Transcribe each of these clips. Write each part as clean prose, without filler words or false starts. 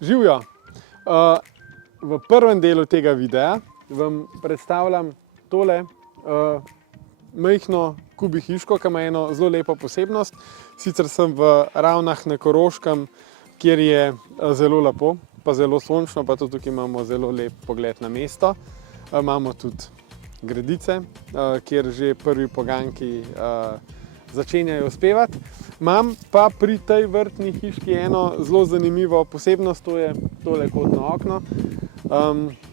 Živjo! V prvem delu tega videa vam predstavljam tole majhno kubi hiško, ki ima eno zelo lepo posebnost. Sicer sem v Ravnah na Koroškem, kjer je zelo lepo, pa zelo sončno, pa tudi tukaj imamo zelo lep pogled na mesto. Imamo tudi gredice, kjer že prvi poganjki začenjajo uspevati. Imam pa pri tej vrtni hiški eno zelo zanimivo posebnost, to je tole kotno okno,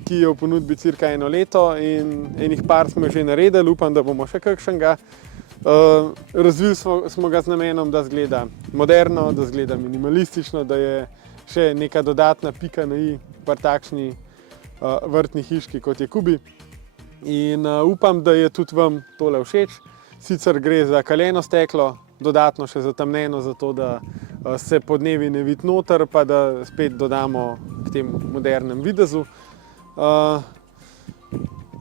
ki je v ponudbi cirka 1 leto in enih par smo že naredili, upam, da bomo še kakšnega. Razvili smo ga z namenom, da izgleda moderno, da izgleda minimalistično, da je še neka dodatna pika na i pri takšni vrtni hiški, kot je kubi. In upam, da je tudi vam tole všeč. Sicer gre za kaljeno steklo, dodatno še zatemnjeno, zato da se podnevi ne vidi noter, pa da spet dodamo k tem modernem videzu.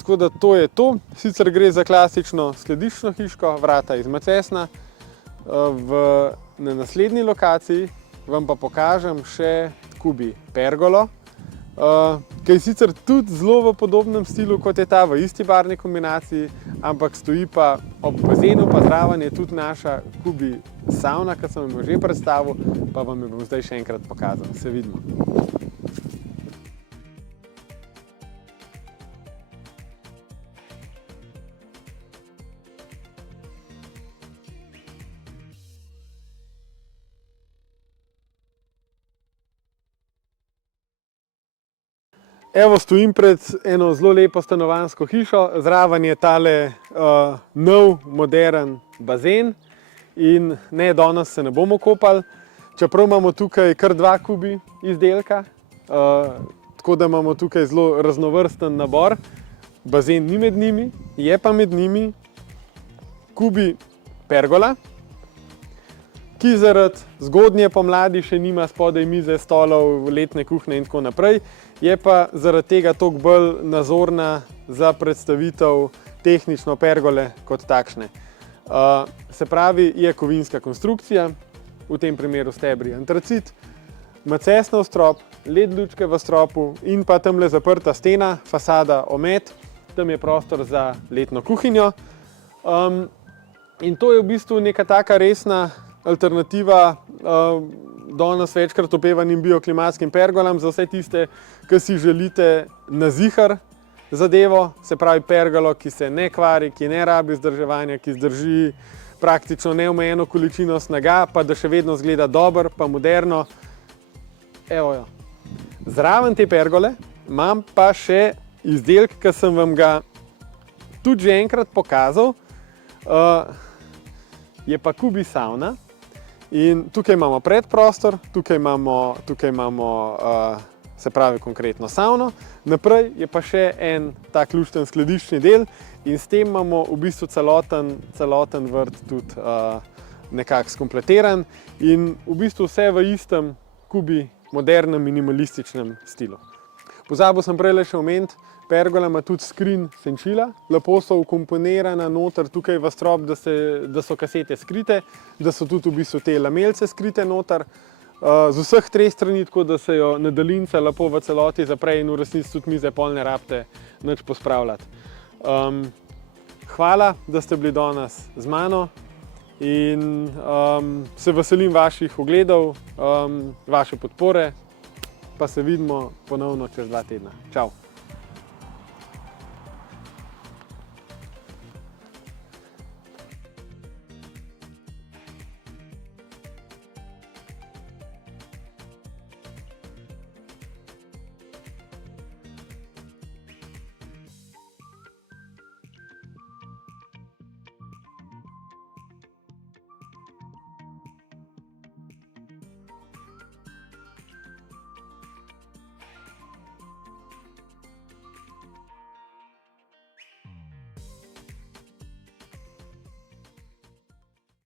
Tako da to je to. Sicer gre za klasično skladiščno hiško, vrata iz macesna. Na naslednji lokaciji vam pa pokažem še kubi pergolo, ki je sicer tudi zelo v podobnem stilu, kot je ta, v isti barvni kombinaciji, ampak stoji pa ob bazenu, pa zraven je tudi naša kubi savna, ki sem vam jo že predstavil, pa vam jo bom zdaj še enkrat pokazal. Se vidimo. Evo, stojim pred eno zelo lepo stanovanjsko hišo, zraven je tale nov, modern bazen in ne, danes se ne bomo kopali, čeprav imamo tukaj kar 2 kubi izdelka, tako da imamo tukaj zelo raznovrsten nabor. Bazen ni med njimi, je pa med njimi kubi pergola, ki zaradi zgodnje pomladi še nima spodaj mize, stolov, letne kuhne in tako naprej. Je pa zaradi tega toliko bolj nazorna za predstavitev tehnično pergole kot takšne. Se pravi, je kovinska konstrukcija, v tem primeru stebri antracit, macesna v strop, led lučke v stropu in pa tamle zaprta stena, fasada omet, tam je prostor za letno kuhinjo. In to je v bistvu neka taka resna alternativa danes večkrat opevanim bioklimatskim pergolam za vse tiste, ki si želite na zihar zadevo, se pravi pergolo, ki se ne kvari, ki ne rabi vzdrževanja, ki zdrži praktično neomejeno količino snega, pa da še vedno izgleda dobro, pa moderno. Evo jo. Zraven te pergole imam pa še izdelek, ki sem vam ga tudi že enkrat pokazal, je pa kubi savna. In tukaj imamo predprostor, tukaj imamo se pravi konkretno savno, naprej je pa še en tak lušten skladiščni del in s tem imamo v bistvu celoten vrt tudi nekako skompletiran in v bistvu vse v istem kubi modernem minimalističnem stilu. Pozabil sem prej še omeniti, pergola ima tudi skrin senčila, lepo so vkomponirana noter tukaj v strop, da so kasete skrite, da so tudi v bistvu te lamelce skrite noter. Z vseh 3 strani, tako da se jo na daljince lepo v celoti zapre in v resnici tudi mize pol ne rabite nič pospravljati. Hvala, da ste bili danes z mano in se veselim vaših ogledov, vaše podpore, pa se vidimo ponovno čez 2 tedna. Čau!